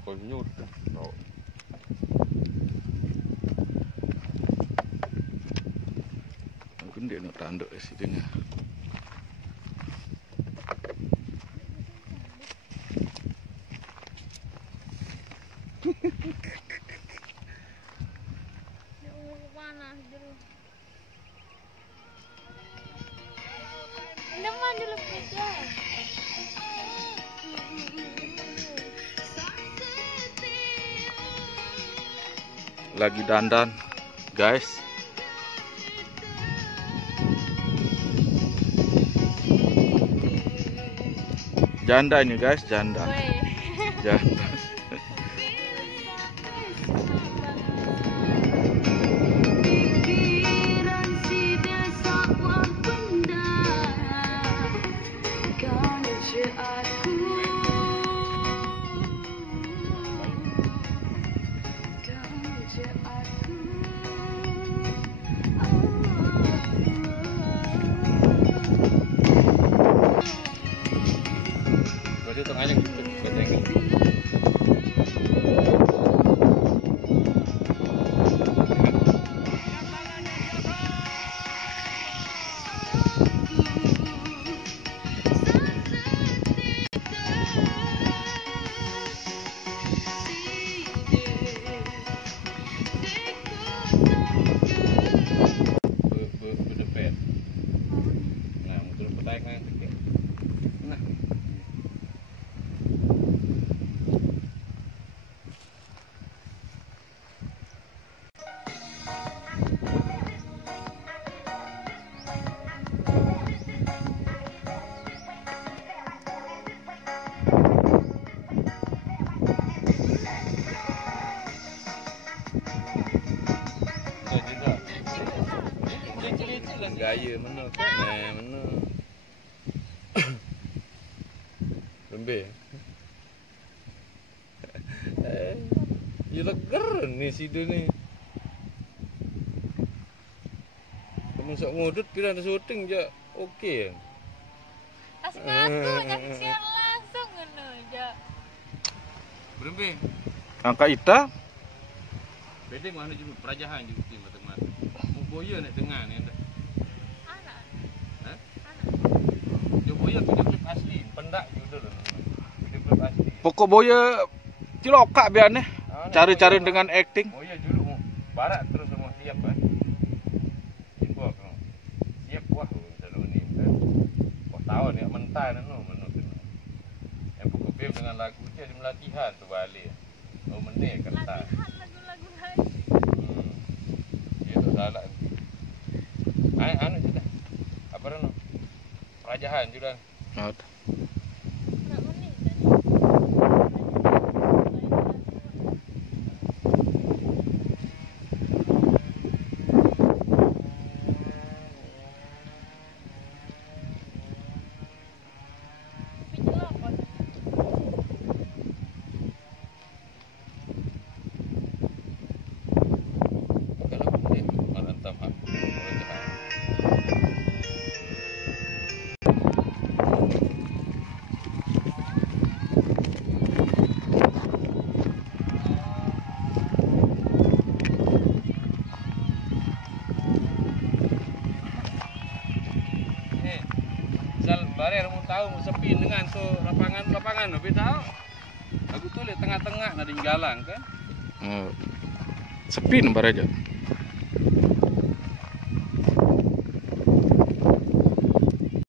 konyol. Gede nak tanduk di sini. Lagi dandan, guys. Janda ini, guys, janda. Janda. Tengahnya gitu, gaya mana kan mana lembeh ya leger nih sidu nih kamu sok ngudut pira ada syuting je okey Asma aku nyaksian langsung ngono je berembeh angka ita bedeng mana juga perajahan juga teman-teman mau boya nak dengar ni anda boya video klip asli, pendak juga dulu. Video klip asli. Pokok boya cilokak biarnya. Cari-cari dengan acting. Boya dulu barat terus semua siap kan. Info kan. Siap wah selalu ni kan. Wah tahun ya mentah nu menurut. Yang pokok film dengan lagu dia di latihan tu balik. Oh menit kertas. Lagu-lagu lain. Dia tak salah. Anu sudah. Apa tu? Perajahan juga. Barir mau tahu mau sepi dengan tu lapangan tapi tahu. Aku tu lihat tengah-tengah ada jalan kan. Sepi nampak aja.